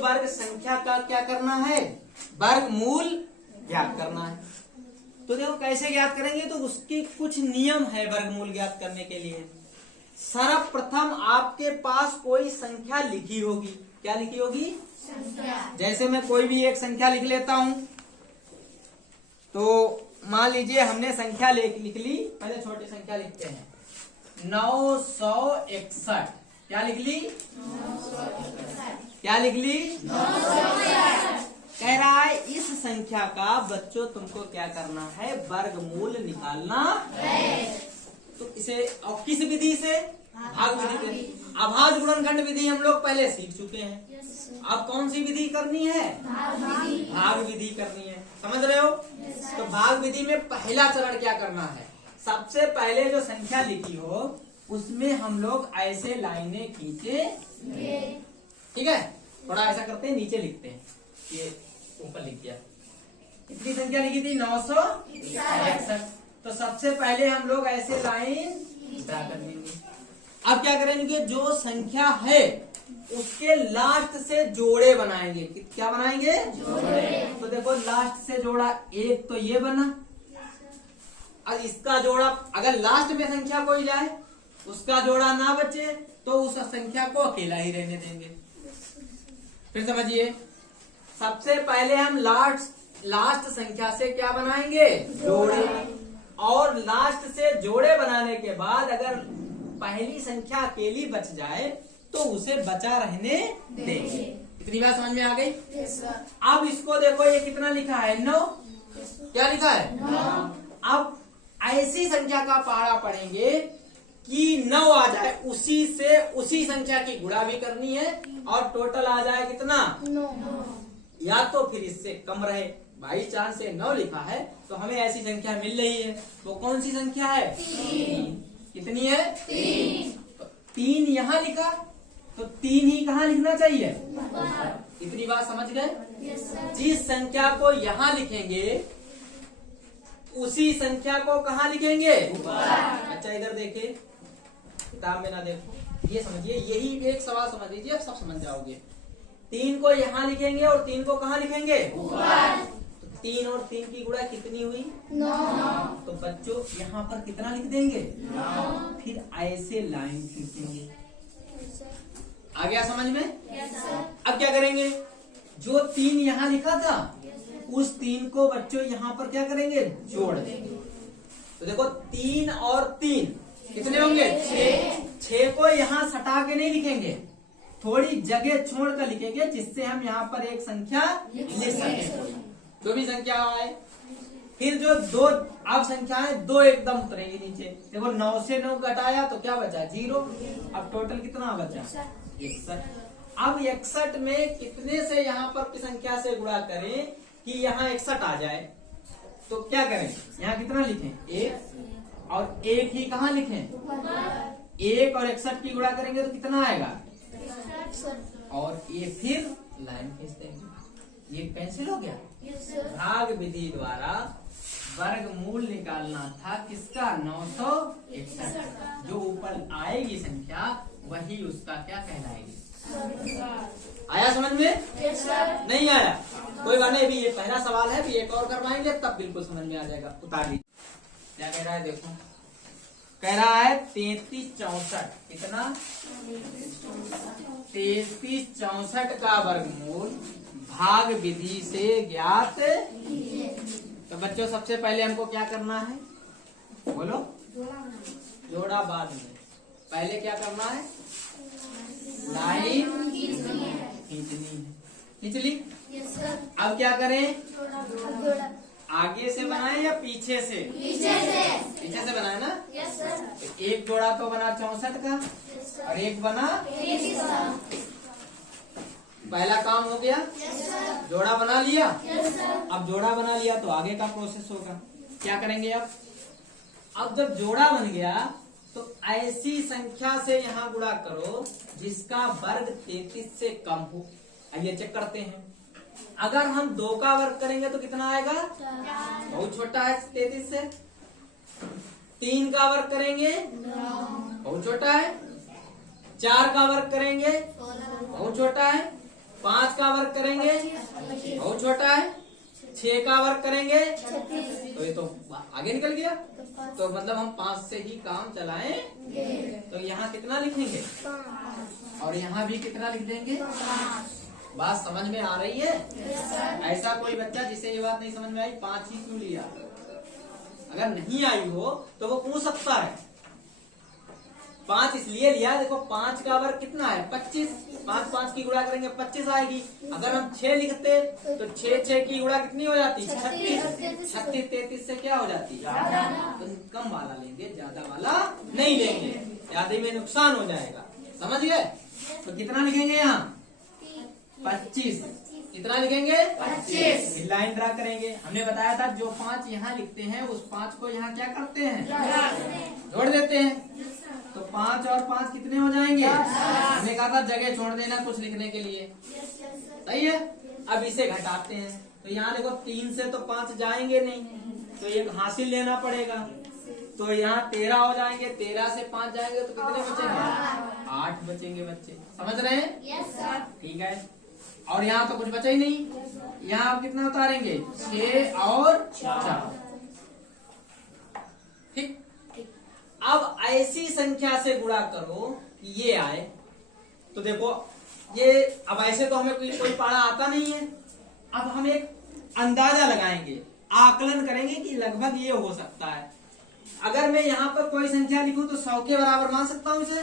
वर्ग संख्या का क्या करना है, वर्गमूल ज्ञात करना है। तो देखो कैसे ज्ञात करेंगे, तो उसके कुछ नियम है वर्गमूल ज्ञात करने के लिए। सर्वप्रथम आपके पास कोई संख्या लिखी होगी। क्या लिखी होगी? संख्या। जैसे मैं कोई भी एक संख्या लिख लेता हूं, तो मान लीजिए हमने संख्या लिख ली। पहले छोटी संख्या लिखते हैं, 961। क्या लिख ली? 961। क्या लिख ली? 961। कह रहा है इस संख्या का बच्चों तुमको क्या करना है, वर्गमूल निकालना है। तो इसे और किस विधि से? भाग विधि से। अभाज्य गुणनखंड विधि हम लोग पहले सीख चुके हैं। अब कौन सी विधि करनी है? भाग विधि करनी है। समझ रहे हो? तो भाग विधि में पहला चरण क्या करना है, सबसे पहले जो संख्या लिखी हो उसमें हम लोग ऐसे लाइनें खींचे। ठीक है, थोड़ा ऐसा करते हैं, नीचे लिखते हैं, ये ऊपर लिख दिया। कितनी संख्या लिखी थी? 961। तो सबसे पहले हम लोग ऐसे लाइन ड्रा कर लेंगे। अब क्या करेंगे, जो संख्या है उसके लास्ट से जोड़े बनाएंगे। क्या बनाएंगे? जोड़े। तो देखो लास्ट से जोड़ा एक तो ये बना। अब इसका जोड़ा, अगर लास्ट में संख्या कोई जाए उसका जोड़ा ना बचे तो उस संख्या को अकेला ही रहने देंगे। फिर समझिए, सबसे पहले हम लास्ट संख्या से क्या बनाएंगे? जोड़े। और लास्ट से जोड़े बनाने के बाद अगर पहली संख्या अकेली बच जाए तो उसे बचा रहने देंगे। इतनी बात समझ में आ गई? अब इसको देखो, ये कितना लिखा है? 9। क्या लिखा है? 9। अब ऐसी संख्या का पहाड़ा पढ़ेंगे कि 9 आ जाए, उसी से उसी संख्या की गुणा भी करनी है और टोटल आ जाए कितना? 9। या तो फिर इससे कम रहे। बाई चांस से 9 लिखा है तो हमें ऐसी संख्या मिल रही है, वो कौन सी संख्या है? 3। कितनी है? 3। तो 3 यहाँ लिखा, तो 3 ही कहाँ लिखना चाहिए? इतनी बात समझ गए? जिस संख्या को यहाँ लिखेंगे उसी संख्या को कहाँ लिखेंगे? अच्छा इधर देखे, किताब में ना देखो, ये समझिए, यही एक सवाल समझ लीजिए, अब सब समझ जाओगे। 3 को यहाँ लिखेंगे और 3 को कहाँ लिखेंगे? तो 3 और 3 की गुणा कितनी हुई? 9। तो बच्चों यहाँ पर कितना लिख देंगे? 9। फिर ऐसे लाइन खींचेंगे। आ गया समझ में? अब क्या करेंगे, जो 3 यहाँ लिखा था उस 3 को बच्चों यहाँ पर क्या करेंगे? जोड़ देंगे। तो देखो 3 और 3 कितने होंगे? 6। 6 को यहाँ सटा के नहीं लिखेंगे, थोड़ी जगह छोड़ कर लिखेंगे जिससे हम यहाँ पर एक संख्या लिख सकें, जो भी संख्या आए। फिर जो 2 अब संख्याएं 2 एकदम उतरेंगी नीचे। देखो 9 से 9 घटाया तो क्या बचा? 0। अब टोटल कितना बचा? 61। अब 61 में कितने से यहाँ पर की संख्या से गुणा करें कि यहाँ 61 आ जाए? तो क्या करें, यहाँ कितना लिखें? 1। और 1 ही कहाँ लिखें? 1 और 61 की गुणा करेंगे तो कितना आएगा? और ये फिर लाइन खींच देंगे। ये कैंसिल हो गया। भाग विधि द्वारा वर्गमूल निकालना था किसका? 961। जो ऊपर आएगी संख्या वही उसका क्या कहलाएगी? आया समझ में? नहीं आया? कोई बात नहीं, अभी ये पहला सवाल है, भी एक और करवाएंगे तब बिल्कुल समझ में आ जाएगा। उतार लीजिए। क्या कह रहा है देखो, कह रहा है 33 64। कितना? 33 64 का वर्गमूल भाग विधि से ज्ञात। तो बच्चों सबसे पहले हमको क्या करना है? बोलो। जोड़ा बाद में। पहले क्या करना है? लाइन खींचनी है। खींच ली? अब क्या करें? आगे से बनाए या पीछे से? पीछे से बनाए ना? तो एक जोड़ा तो बना 64 का और एक बना। पहला काम हो गया, जोड़ा बना लिया। अब जोड़ा बना लिया तो आगे का प्रोसेस होगा। क्या करेंगे अब जब जोड़ा बन गया तो ऐसी संख्या से यहाँ गुणा करो जिसका वर्ग 33 से कम हो। आइए चेक करते हैं। अगर हम 2 का वर्ग करेंगे तो कितना आएगा? बहुत छोटा है 33 से। 3 का वर्ग करेंगे बहुत छोटा है। 4 का वर्ग करेंगे बहुत छोटा है। 5 का वर्ग करेंगे, बहुत छोटा है। 6 का वर्ग करेंगे तो ये तो आगे निकल गया, तो मतलब हम 5 से ही काम चलाएंगे। तो यहाँ कितना लिखेंगे और यहाँ भी कितना लिख देंगे। बात समझ में आ रही है? ऐसा कोई बच्चा जिसे ये बात नहीं समझ में आई 5 ही क्यों लिया, अगर नहीं आई हो तो वो पूछ सकता है। 5 इसलिए लिया, देखो 5 का वर्ग कितना है 25, 5 की गुणा करेंगे 25 आएगी। अगर हम 6 लिखते तो 6 की गुणा कितनी हो जाती 36, 36 33 से क्या हो जाती, तो कम वाला लेंगे, ज्यादा वाला नहीं लेंगे, ज्यादा में नुकसान हो जाएगा। समझ गए? तो कितना लिखेंगे यहाँ 25, कितना लिखेंगे 25। लाइन ड्रा करेंगे, हमने बताया था जो 5 यहाँ लिखते हैं उस 5 को यहाँ क्या करते हैं, जोड़ देते हैं। तो 5 और 5 कितने हो जाएंगे, हमने कहा था जगह छोड़ देना कुछ लिखने के लिए, सही है। अब इसे घटाते हैं, तो यहाँ देखो 3 से तो 5 जाएंगे नहीं, तो एक हासिल लेना पड़ेगा। तो यहाँ 13 हो जाएंगे, 13 से 5 जाएंगे तो कितने बचेंगे 8 बचेंगे बच्चे, समझ रहे हैं? ठीक है। और यहाँ तो कुछ बचा ही नहीं, यहाँ आप कितना उतारेंगे 6 और 4, ठीक। अब ऐसी संख्या से गुणा करो कि ये आए, तो देखो ये अब ऐसे तो हमें कोई पढ़ा आता नहीं है। अब हम एक अंदाजा लगाएंगे, आकलन करेंगे कि लगभग ये हो सकता है। अगर मैं यहाँ पर कोई संख्या लिखूं तो 100 के बराबर मान सकता हूं इसे,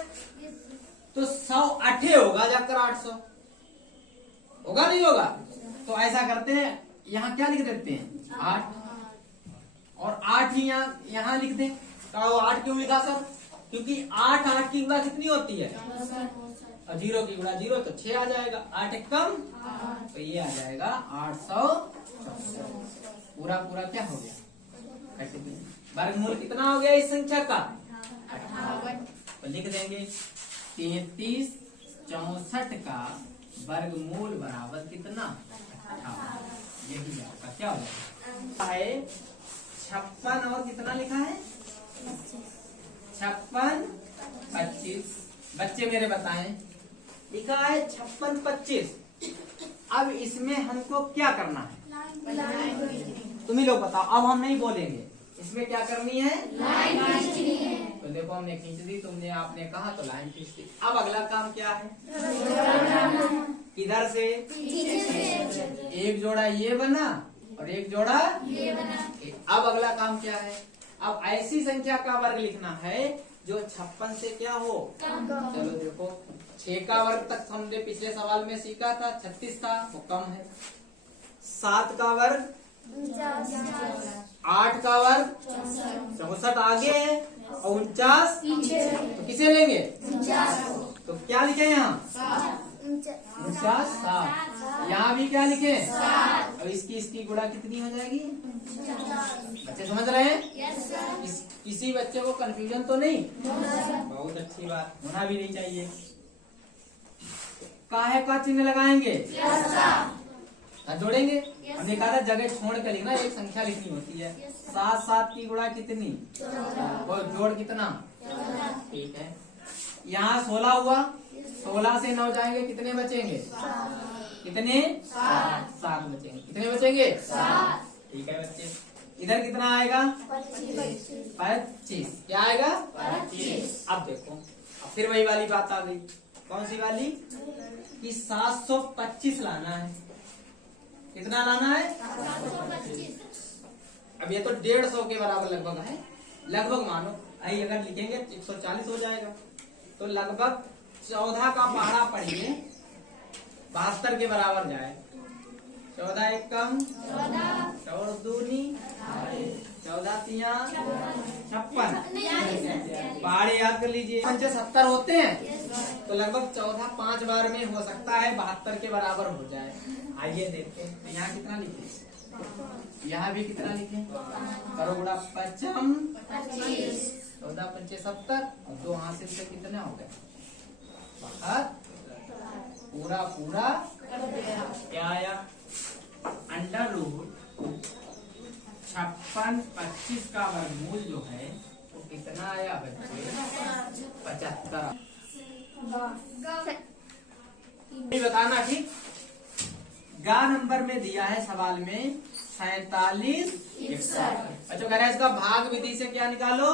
तो 100 8 होगा जाकर 800 होगा, नहीं होगा? तो ऐसा करते हैं, यहाँ क्या लिख देते हैं 8, और 8 ही यहाँ लिख दें। तो 8 क्यों लिखा सर? क्योंकि 8 की गुणा कितनी होती है, और 0 की गुणा 0, तो 6 आ जाएगा, 8 एक कम, तो ये आ जाएगा 800। पूरा क्या हो गया, वर्गमूल कितना हो गया इस संख्या का 58। तो लिख देंगे 33 64 का वर्गमूल बराबर कितना 58। यही आपका क्या हो जाएगा 56 और कितना लिखा है 56 25। बच्चे मेरे बताएं, लिखा है 56 25। अब इसमें हमको क्या करना है, तुम ही लोग बताओ। अब हम नहीं बोलेंगे, इसमें क्या करनी है लाइन खींचनी है। तो देखो हमने खींच दी, तुमने आपने कहा तो लाइन खींच दी। अब अगला काम क्या है, इधर से एक जोड़ा ये बना और एक जोड़ा ये बना। अब अगला काम क्या है, अब ऐसी संख्या का वर्ग लिखना है जो 56 से क्या हो कम। चलो देखो 6 का वर्ग तक हमने पिछले सवाल में सीखा था 36 था, वो कम है। 7 का वर्ग 8 का वर्ग 64 आगे है, और 49 तो किसे लेंगे, तो क्या लिखे यहाँ 49 7। यहाँ भी क्या लिखे, और इसकी गुणा कितनी हो जाएगी। बच्चे समझ रहे हैं? किसी बच्चे को कंफ्यूजन तो नहीं? बहुत अच्छी बात, होना भी नहीं चाहिए। काहे का चिन्ह लगाएंगे, जोड़ेंगे। हमने कहा था जगह छोड़ कर लिखना, एक संख्या लिखनी होती है। 7 7 की गुणा कितनी, और जोड़ कितना, ठीक है। यहाँ 16 हुआ, 16 से 9 जाएंगे कितने बचेंगे, कितने 7 बचेंगे। कितने बचेंगे 7, ठीक है बच्चे। इधर कितना आएगा 25। क्या आएगा 25। अब देखो, अब फिर वही वाली बात आ गई। कौन सी वाली, कि 725 लाना है। कितना लाना है 725। अब ये तो 150 के बराबर लगभग है, लगभग मानो आई अगर लिखेंगे 140 हो जाएगा। तो लगभग 14 का पहाड़ा पढ़िए 72 के बराबर जाए। 14 एक कम 14 दूनी 14 तिया 56। पहाड़े याद कर लीजिए, 70 होते हैं, तो लगभग 14 5 बार में हो सकता है 72 के बराबर हो जाए। आइए देखते हैं, तो यहाँ कितना लिखे, यहाँ भी कितना लिखे, करो गुणा 55 14 5 70, और 2 हासिल से कितने हो गए 72। पूरा क्या आया, अंडर रूट 56 25 का वर्गमूल जो है वो कितना आया बच्चे 75। बताना ठीक। गा नंबर में दिया है सवाल में 47 बच्चों कह रहे हैं इसका भाग विधि से क्या निकालो,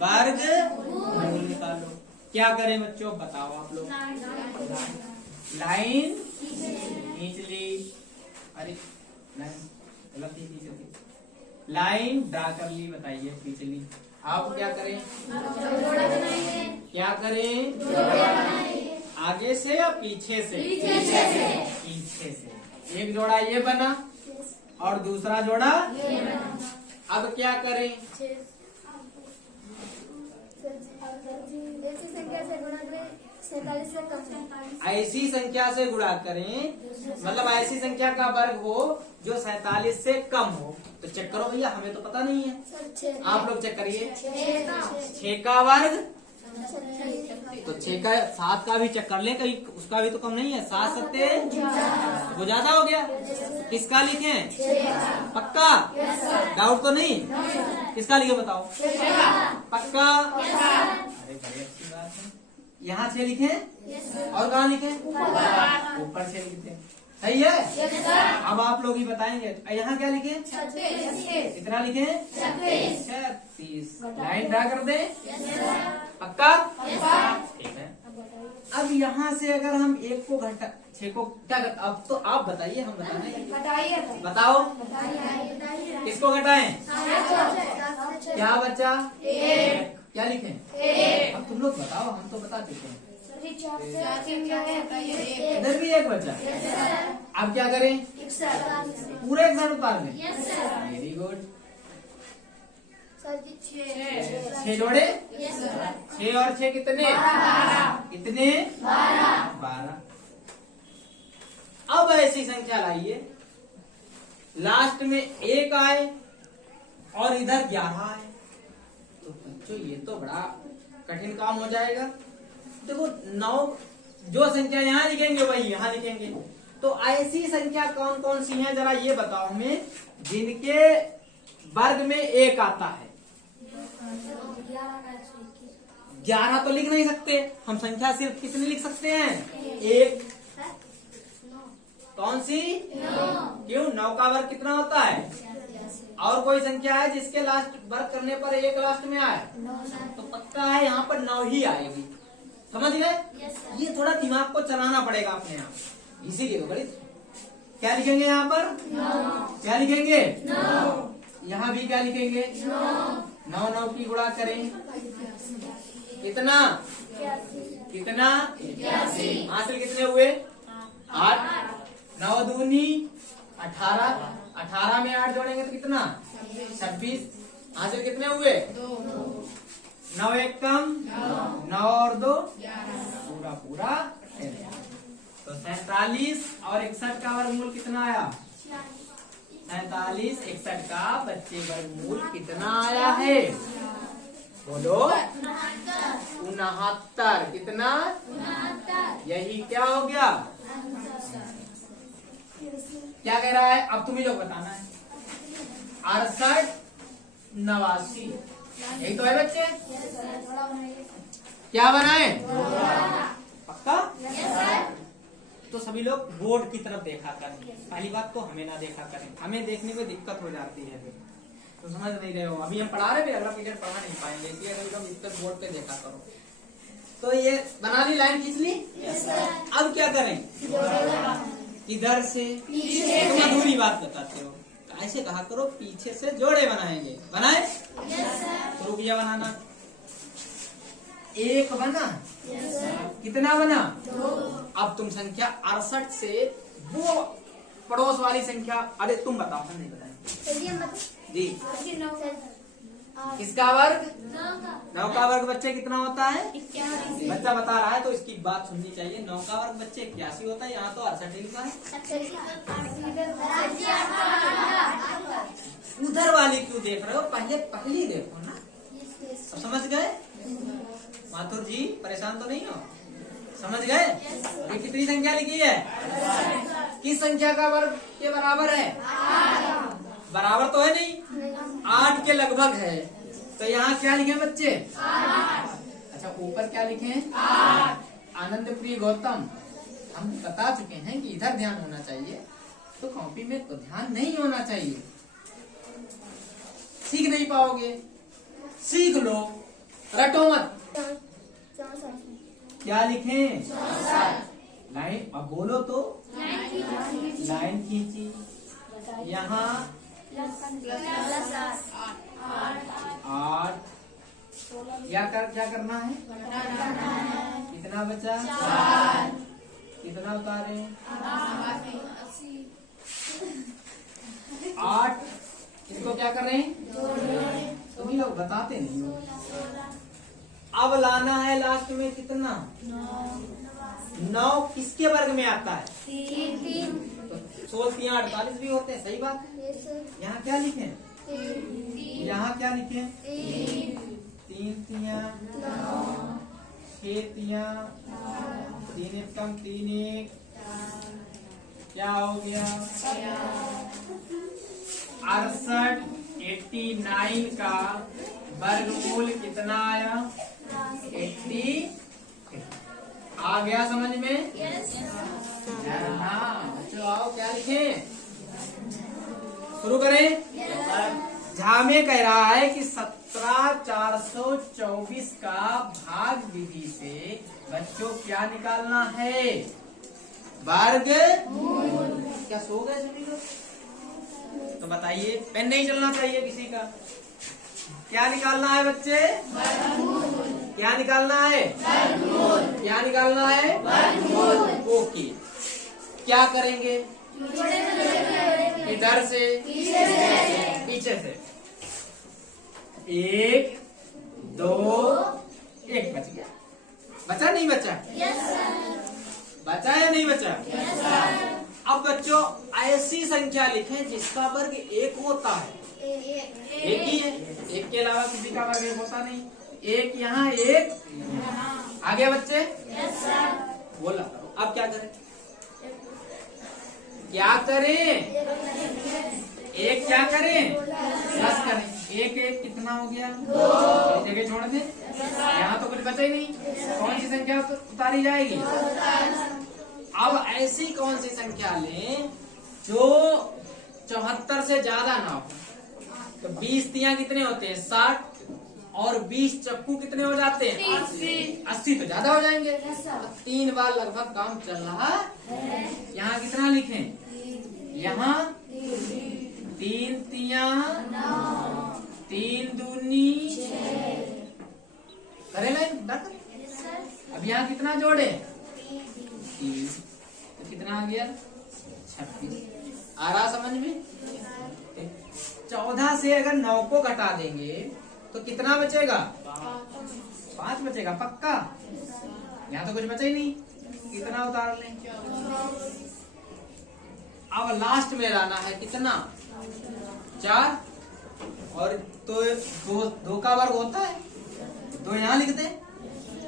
वर्ग मूल निकालो। क्या करें बच्चों बताओ आप लोग। लाइन खींच ली, अरे लाइन ड्रा कर ली, बताइए खींच ली। आप क्या करें, क्या करें, आगे से या पीछे से, पीछे से। एक जोड़ा ये बना और दूसरा जोड़ा, अब क्या करें, ऐसी संख्या से गुणा करें, मतलब ऐसी संख्या का वर्ग हो जो 47 से कम हो। तो चेक करो भैया, हमें तो पता नहीं है, आप लोग चेक करिए। 6 का वर्ग, तो 6 का 7 का भी चेक कर ले, कहीं उसका भी तो कम नहीं है। 7 सत्ते वो ज्यादा हो गया, किसका लिखें, पक्का, डाउट तो नहीं, किसका लिखे बताओ, पक्का। अरे बड़ी अच्छी बात है। यहाँ 6 लिखे और कहाँ लिखे, ऊपर 6 लिखे, सही है। अब आप लोग ही बताएंगे, यहाँ क्या लिखे, कितना लिखे, 36। लाइन ड्रा कर दे, पक्का, ठीक है। अब यहाँ से अगर हम 1 को घटा, 6 को क्या कर, अब तो आप बताइए, हम बताएं, बताओ किसको घटाएं, क्या बचा, 1, क्या लिखें, अब तुम लोग बताओ, हम तो बता चुके हैं। इधर भी 1 बचा, अब क्या करें, पूरे 61 उतार लें, वेरी गुड। 6 जोड़े, 6 और 6 कितने, कितने, 12। अब ऐसी संख्या लाइए, लास्ट में 1 आए और इधर 11 आए, तो बच्चों ये तो बड़ा कठिन काम हो जाएगा। देखो 9 जो संख्या यहाँ लिखेंगे वही यहाँ लिखेंगे, तो ऐसी संख्या कौन कौन सी है जरा ये बताओ हमें, जिनके वर्ग में 1 आता है। 11 तो लिख नहीं सकते हम, संख्या सिर्फ कितनी लिख सकते हैं, 1। कौन सी, क्यों, 9 का वर्ग कितना होता है, और कोई संख्या है जिसके लास्ट वर्ग करने पर 1 लास्ट में आए, तो पक्का है यहाँ पर 9 ही आएगी, समझ गए। ये थोड़ा दिमाग को चलाना पड़ेगा अपने आप, इसीलिए तो बड़ी। क्या लिखेंगे यहाँ पर, क्या लिखेंगे, यहाँ भी क्या लिखेंगे, 9 9 की गुणा करें, कितना, कितना, हासिल कितने हुए, 8। 9 दूनी 18, 18 में 8 जोड़ेंगे तो कितना, 26। हासिल कितने हुए, 9 1 कम, 9 और 2 पूरा पूरा। तो 47 और 61 का वर्गमूल कितना आया, 47 61 का बच्चे वर्गमूल कितना आया है, बोलो, 69। कितना, यही क्या हो गया, क्या कह रहा है, अब तुम्हें जो बताना है। 68 89, यही तो है बच्चे, क्या बनाए, पक्का। तो सभी लोग बोर्ड की तरफ देखा करें, पहली बात तो हमें ना देखा करें, हमें देखने में दिक्कत हो जाती है, तो समझ नहीं रहे हो। अभी हम पढ़ा रहे हैं, अगला पीरियड पढ़ा नहीं पाएंगे, इसलिए एकदम इस तरफ बोर्ड पे देखा करो। तो ये बना ली, लाइन खींच ली। अब क्या करें, इधर से तुम अधूरी बात बताते हो, ऐसे कहा करो, पीछे से जोड़े बनाएंगे, बनाए, तो रुपया बनाना। 1 बना, कितना बना, 2। अब तुम संख्या 68 से वो पड़ोस वाली संख्या, अरे तुम बताओ, हम नहीं बताएंगे जी, किसका वर्ग, 9 का वर्ग बच्चे कितना होता है, बच्चा बता रहा है तो इसकी बात सुननी चाहिए। 9 का वर्ग बच्चे 81 होता है, यहाँ तो 68 लिखा है। उधर वाली क्यों देख रहे हो, पहले पहली देखो ना, अब समझ गए माथुर जी, परेशान तो नहीं हो, समझ गए। ये कितनी संख्या लिखी है, किस संख्या का वर्ग के बराबर है, बराबर तो है नहीं, 8 के लगभग है, तो यहाँ क्या लिखे बच्चे, 8। अच्छा ऊपर क्या लिखे, 8। आनंद प्रिय गौतम हम बता चुके हैं कि इधर ध्यान होना चाहिए, तो कॉपी में तो ध्यान नहीं होना चाहिए। सीख नहीं पाओगे, सीख लो, रटो मत। क्या लिखें? लाइन। अब बोलो तो। लाइन खींची, यहाँ 8। क्या करना है? कितना बचा? 4। कितना उतारे? 8। इसको क्या कर रहे हैं? तुम ही लोग बताते नहीं हो। अब लाना है लास्ट में कितना? 9 किसके वर्ग में आता है? 3। तो 16 48 भी होते हैं, सही बात है। यहाँ क्या लिखे? यहाँ क्या लिखे? 3 तिया 6 तिया 3 1 कम 3 1 क्या हो गया? 68 89 का वर्गमूल कितना आया? 80। आ गया समझ में? हाँ बच्चों आओ, क्या लिखें? शुरू करें। जहाँ में कह रहा है कि 17,424 का भाग विधि से बच्चों क्या निकालना है? वर्गमूल। क्या सो गए सभी लोग? तो बताइए, पेन नहीं चलना चाहिए किसी का। क्या निकालना है बच्चे? वर्गमूल। क्या निकालना है? वर्गमूल। क्या निकालना है? वर्गमूल। ओके, क्या करेंगे? इधर से पीछे से 1 2 1 बच गया। बचा नहीं बचा? बचा या नहीं बचा? अब बच्चों ऐसी संख्या लिखें जिसका वर्ग 1 होता है। एक ही है, 1 के अलावा किसी का वर्ग 1 होता नहीं। 1 यहाँ 1 आगे बच्चे। बोला करो। अब क्या करें? क्या करें? 1 क्या करें? 10 करें। 1 1 कितना हो गया? 2। जगह छोड़ दे, यहाँ तो कुछ बचा ही नहीं। कौन सी संख्या उतारी जाएगी? अब ऐसी कौन सी संख्या लें जो 74 से ज्यादा ना हो? तो 20 तिया कितने होते हैं? 60। और 20 चक्कू कितने हो जाते हैं? 80 तो ज्यादा हो जाएंगे। तो 3 बार लगभग काम चल रहा है। यहाँ कितना लिखें? यहाँ 3 तिया 3 दूनी करें। अब यहाँ कितना जोड़े? 30। तो कितना आ गया? 26। आ रहा समझ में? 14 से अगर 9 को घटा देंगे तो कितना बचेगा? 5 बचेगा पक्का। यहाँ तो कुछ बचा ही नहीं। कितना उतार लें? अब लास्ट में लाना है कितना? 4। और तो 2 का वर्ग होता है। 2 यहाँ लिख दे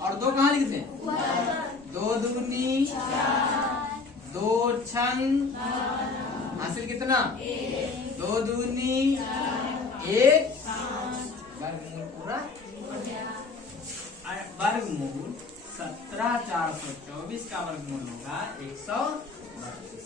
और 2 कहाँ लिख दे? 2 दूनी 2 छंग हासिल कितना? 2 दूनी 1। वर्गमूल पूरा। वर्गमूल 17,424 का वर्गमूल होगा 132।